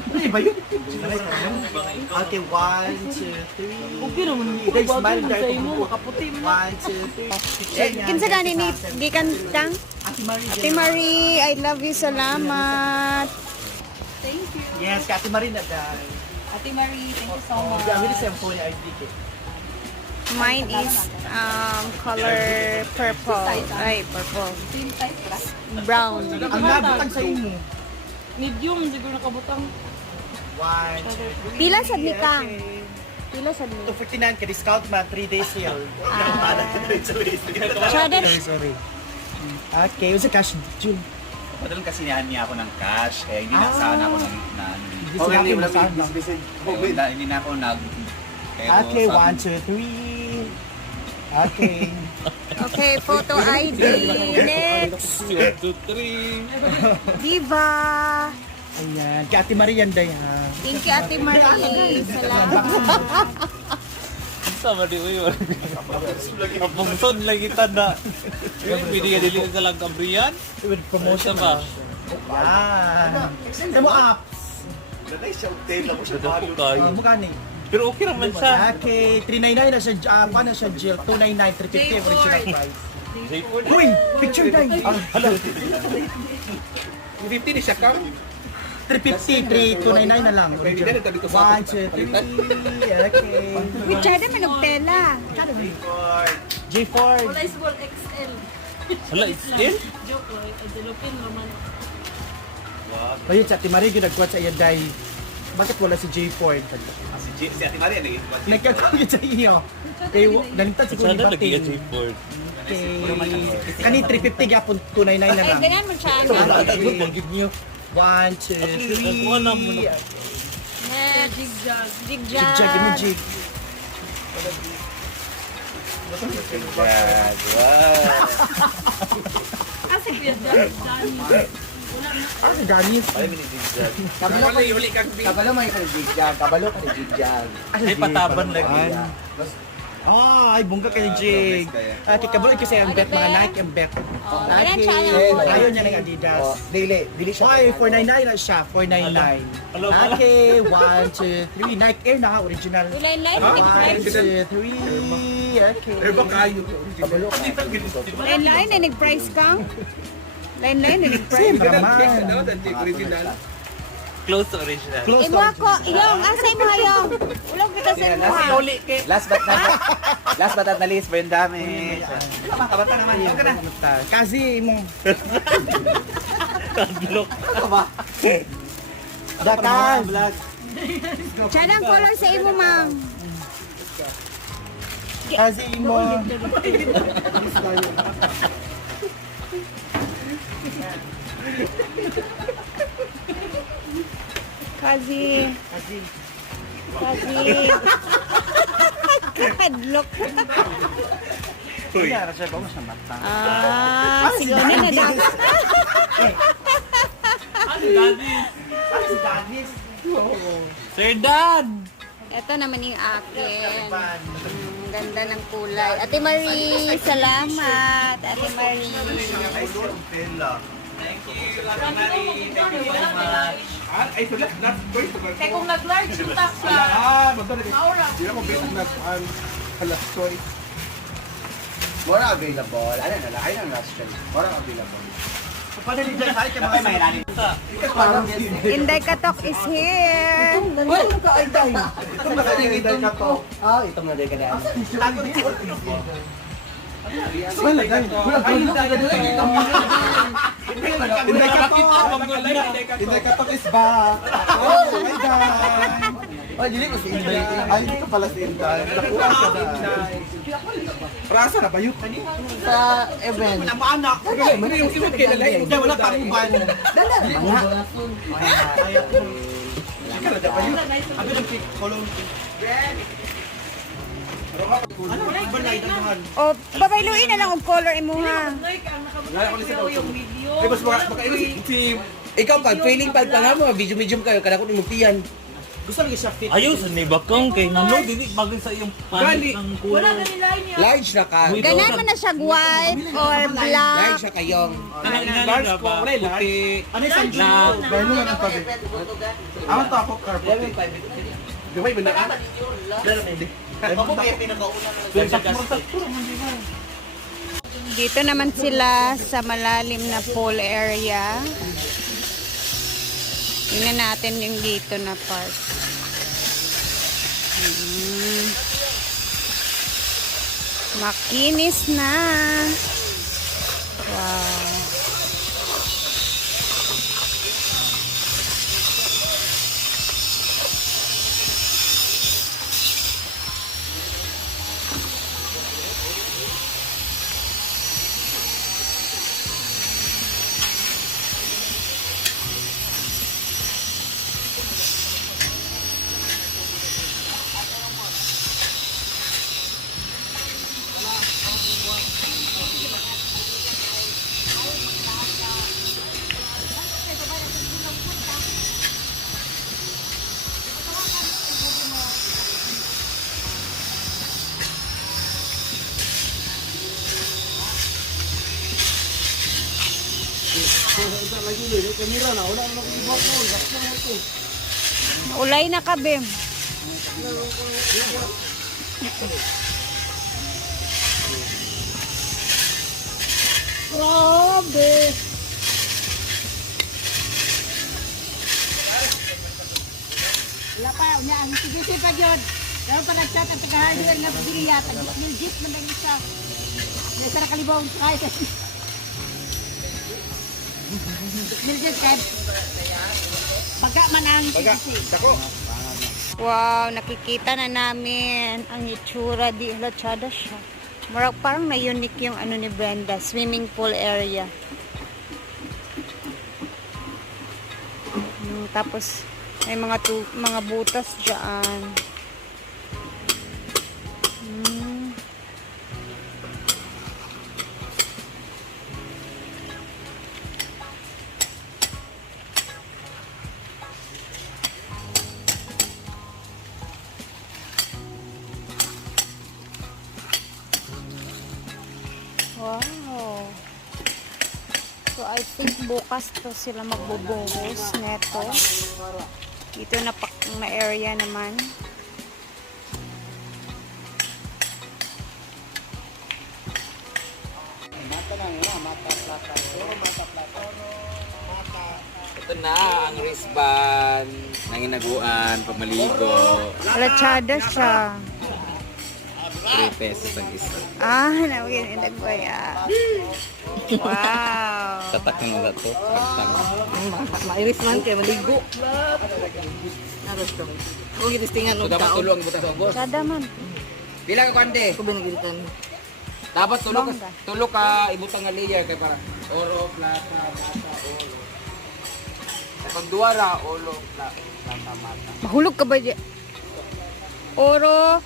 Ano ba yun? Okay, 1, 2, 3. Okay naman. There's smile Sa there. imo, makaputi mo. 1, 2, 3. Kinsa gani ni gikan kang? Ate Marie. Ate Marie, I love you. Salamat. Thank you. Yes, Ate Marie na dahil. Ate Marie, thank you so much. Gamit sa cellphone ni ID ko. Mine is color purple. Ay, purple. Same size ba? Brown. Ang nabutang sa imo. Medium, siguro nakabutang. 1, 2, 3. Pila sad ni kang? Pila sad ni? 259 ka discount man 3 days sale. Shadan. Sorry. Okay, usa cash June. Madalang kasi niya ako ng cash, kaya hindi na sana ako Hindi hindi na ako nag... Okay, 1, 2, 3. Okay. Okay, photo ID. Next. 1, 2, 3. Diva. Ayan. Kay Ate Marie yan day ha. Thank you, Ate Marie. Salamat. Sama di uyo. Kapungson lagi tanda. Pwede ka dili sa lang kabriyan. With promotion ba? Yan. Sa mo apps. Dado ko kayo. Mukha ni. Pero okay naman siya. Okay, 399 na siya. Paano siya Jill? 299, 350 original price. Uy! Picture tayo! Hala. 50 ni siya ka? 350, 299 na lang. 1, 2, 3. Okay. Wait, Chada, manugtela. J Ford. Wala is ball XL. Hala, it's in? Joke lang, Jalopin naman. Ayun, sa Ate Marie, ginagkuhan sa iya day. Bakit wala si J Ford? Si Ate Maria, Nagkakagit sa iyo. Kaya nalimtan si Kuya Sana lagi Bating. at J-Ford. Kani 350 gapon 299 na Ay, lang. ganyan mo siya. Okay. Pag-give niyo. 1, 2, 3. Ako alam mo na. Next. Jigjag. Jigjag. Jig, give me jig. Kasi kuya Johnny. Ah, si Danis. Kabalo may jigjag, kabalo ka ni jigjag. Ay, pataban lagi. Ah, ay bungga kayo jig. Ati kabulay kasi ang bet mga Nike ang bet. Oh, Nike. ganyan siya. Ayaw niya ng Adidas. Oh, dili siya. Ay, 499 na siya. 499. Alam. Nike, 1, 2, 3. Nike Air na nga, original. Line-line, 1, nag-price. 2, 3. Okay. Kabalo ka. Line-line, nag-price kang. Line-line, nag-price. Siyempre man. Close to original. Close Imo ako, yung, asay mo yung. Ulog kita sa imo ha. Last but not the least, brain damage. Kabata naman yun. Kasi mo. Kadlok. Dakas. Chada ang color sa imo, ma'am. Kasi mo. Kasi. Kadlok. Kaya siya ba mo sa mata? Siguro na daw. Si Danis. Sir Dan! Ito naman yung akin. Ganda ng kulay. Ate Marie, salamat. Ate Marie. Kaya kung nag-large yung tax sa Aura. More available. Ano na lang, ayun ang last choice. More available. Paano ni Jai kahit mga may Inday Katok is here. Ito ba kayo idol na to? Ah, ito na din ka na. Inday Katok is back. Oh my God. Ay, hindi ko si Inday. Ay, hindi ko pala si Inday. Nakuha siya daan. Rasa na ba yun? Sa event. Wala mo anak. Hindi, wala taruban. Dala. Abi ng pick, kolong. Ano ba na idahan? O, babayluin na lang og color imo ha. Like, ang nakabutaw yung medium. Ikaw pag feeling pag mo, medium kayo, kada ko ni Mupian. Gusto lagi siya fit. Ayaw sa nibakang kay nano dili bagay sa iyong panit ng Wala kulay. na nila niya. Large na ka. Ganan mo na siya white or black. Large siya kayong. Large ko, puti. Ano yung sanjo? Gano'n na ng tabi. Awan to ako, carpet. Di ba yung binaka? Dito naman sila sa malalim na pool area. Tingnan natin yung dito na part. Makinis na. Wow. Ulay na ka, Bim. Grabe. Wala pa, unya ang sige pa yun. Pero pa nag-chat ang taga-hardware nga pagbiliya, yung jeep man lang isa. Nasa nakalibong, kahit Miljet kahit baga man ang sige. Wow, nakikita na namin ang itsura di Lachada siya. Parang na-unique yung ano ni Brenda, swimming pool area. Tapos may mga butas diyan. Wow. So I think bukas to sila magbubuhos neto. Dito na area naman. Ito na ang wristband, nanginaguan, pamaligo. Lachada siya. 3 pesos ang isa. Ah, naginindag ko ya. Wow. Tatak ng mga to. Mairis man kayo, maligo. Naros to. Huwag inistingan So dapat tulo ang butas ang boss. Lachada man. Pila ka kwante? Ako binagilitan. Dapat Bongga. tulo ka ibutang nga layer kay para oro, plata, mata, oro. Pag duwara, oro, plata, mata. Mahulog ka ba dyan? Oro,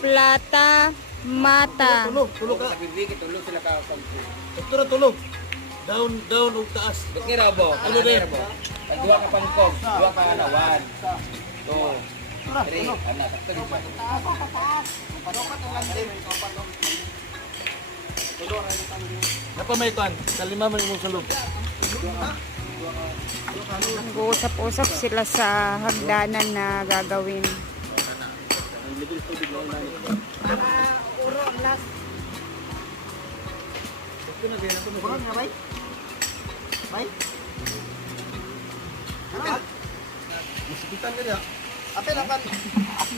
plata, mata. Tulog ka. Sa bibig, tulog sila ka. Tulog. Down ug taas. Bakit ra bo? Ano din? Pag duwa ka pangkog, duwa ka nawan. To. Three. Ana, sakto rin ba? Napamaytuan, kalima man imong sulod. Nag-uusap-usap sila sa hagdanan na gagawin.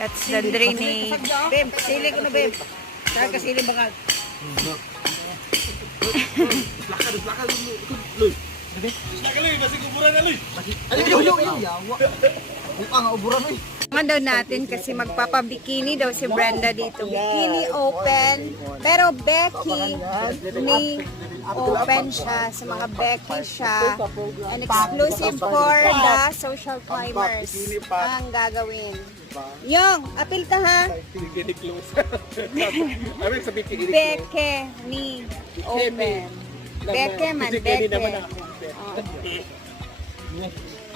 That's the drainage. Bem, kasili ko na, Bem. Saan kasili bangag? Ano daw natin kasi magpapabikini daw si Brenda dito. Bikini open. Pero Becky ni open siya. Sa mga Becky siya. An exclusive for the social climbers ang gagawin. Yung, apil ka ha? Beke ni open. Beke man, Beke. Oh.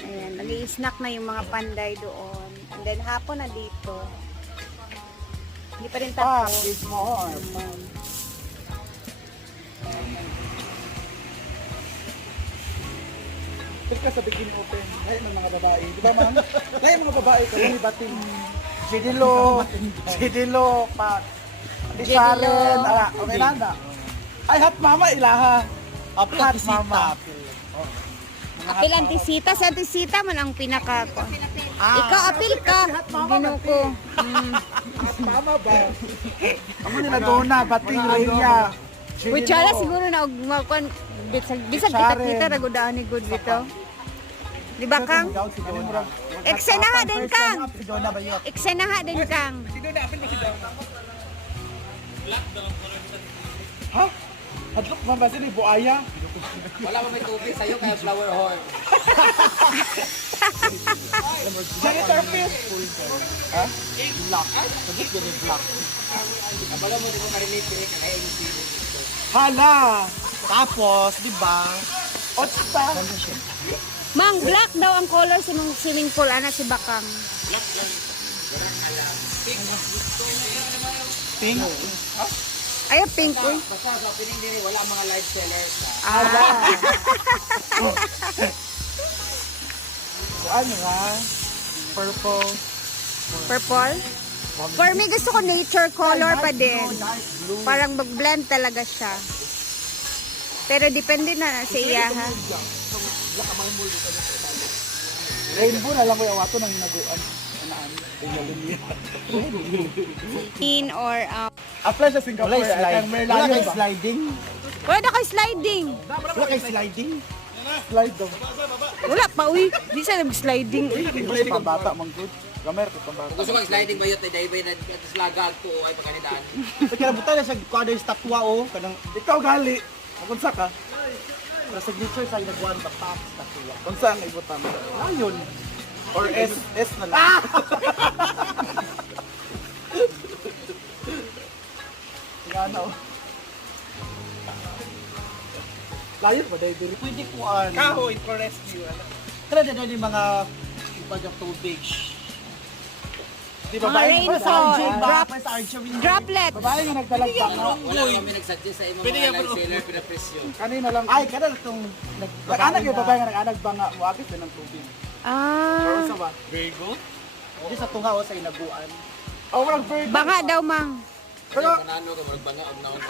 Ayan, nag-i-snack na yung mga panday doon. then hapon na dito. Hindi pa rin tapos. is more fun. Pero ka sa bikini open, lahat ng mga babae. Di ba, ma'am? Lahat ng mga babae, kami bating Jidilo, pa. Isharen, okay na. Ay, hot mama, ilaha. Hot mama. Apil antisita. Si antisita man ang pinaka ko. Ikaw apil ka. Ginuko. Hot mama ba? Ako nila dona, bating Rhea. Kutsara siguro na magkuhan. Bisag kita-kita nagudaan ni good dito. Di ba Kang? Eksenaha din Kang. Eksenaha din Kang. Ha? Hadlok ma'am ba sila buaya? Wala pa may tubig sa'yo kaya flower horn. Janitor fish. Ha? Black. Sagot yun yung black. Abala mo di ko marinate kaya inisip. Hala! Tapos, di ba? Otsta. Mang, black daw ang color sa mga swimming pool. Ana si Bakang. Pink. Ay, pink. Uy. Basta sa opening din wala mga live sellers. So, ano nga? Purple. Purple. For me, gusto ko nature color pa din. Parang mag-blend talaga siya. Pero depende na sa iya, ha? Rainbow na lang ko yung wato ng hinaguan. In or Apply sa Singapore. Wala kay sliding. wala na kayo sliding. Wala kay sliding. Slide daw. Wala pa, uy. Di sa nag-sliding. Uy. Sliding pambata, mang good. Gamer ko pambata. Gusto ko sliding ba yun tayo ba na slagag ko ay pagkanitaan. Sa kinabutan na siya kuha yung statwa o. Ikaw gali. Makunsa ka. Sa signature sa inaguan ba top statwa. Kunsa ang ibutan? Ayun. Or S na lang. Ano? Layon ba dahil diri? Pwede kuan. Kahoy for rescue. Kaya na yung mga ibagang tubig. Di ba ba? rainfall, droplets. Babae nga nagdalag pa. Wala kami nagsuggest sa imo mga live seller pinapresyo. Kanina lang. Ay, kada lang itong nag-anak yung babae nga nag-anak ba nga muagis din ng tubig. Ah. Sa ba? Very good. Hindi sa tunga o sa inaguan. Oh, walang bird. Banga daw, Mang. Pero kanano ka magbanga og naon.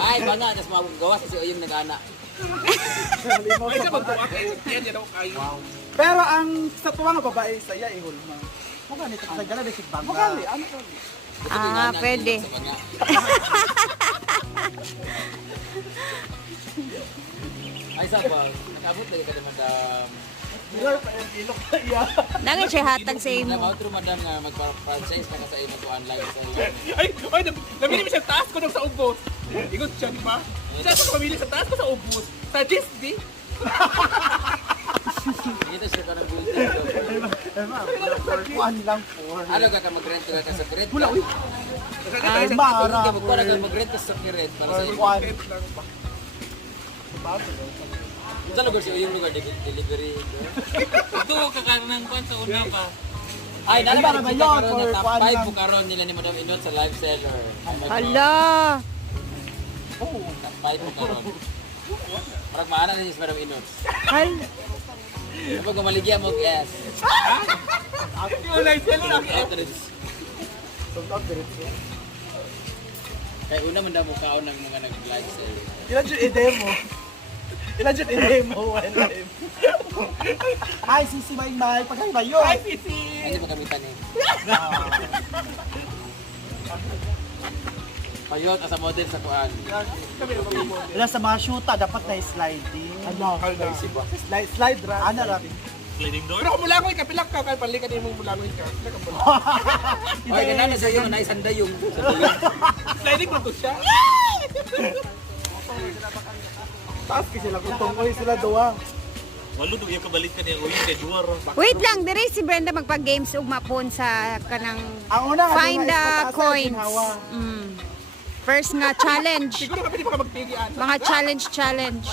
Ay banga tas magawa sa si oyong nagana. Pero ang sa tuwa nga babae saya ihulma. Mo gani ta sa gala bisig bangga. Mo gani ano ka? Ah, pwede. Ay sa ba? Nakabot lagi ka ni madam. Ilok pa iya. Nangin siya hatag sa Alam imo. mo true madam nga magpa-franchise na ka sa imo to online sa Namili mo siya taas ko nung sa ubos. Ikot siya, di ba? Siya ko pamili sa taas ko sa ubos. Sa Disney. Dito siya ka ng building. Kuan lang for. Ano ka mag-rent ka sa rent? Wala uy. Ay, Ay, mara. Magkuha ka mag-rent ka sa rent para sa imo. Kuan. Saan lugar siya yung lugar delivery? Ito, kakaroon ng kwan sa una pa. Ay, dali Iba ba naman nagkita yun, karon for na top kuan 5 lang. po karon nila ni Madam Inot sa live seller. Hala. Top 5 po karon. Parang maana na si Madam Inot. Hal. Kapag gumaligya mo, yes. Yung live seller ang Kaya una man daw mukhaon ng mga nag-live seller. Ilan dyan i-demo? Ilan dyan i-demo? Ay, sisi may pagkay ba yun? Hi, Sisi! Ay, mo kami tani. Payot asa model sa kuan. Ilan sa mga shoota, dapat na sliding. Ano? Slide ra. Ano lang? Sliding door. Pero kung mulangoy ka, pilak ka, kaya palikan din mong mulangoy ka. Pilak ka pala. Ay, ganun sa iyo, naisanda yung Sliding mo to siya. Taas kasi sila kung tungkoy sila doa. Walo, yung kabalik ka niya. Uy, kay Duwar. Wait lang, dire si Brenda magpag-games ug mapon sa kanang Ang una nga, find mga the ispatasan, coins. ginhawa. First nga challenge. Siguro ka pwede pa magpili ata. Mga challenge.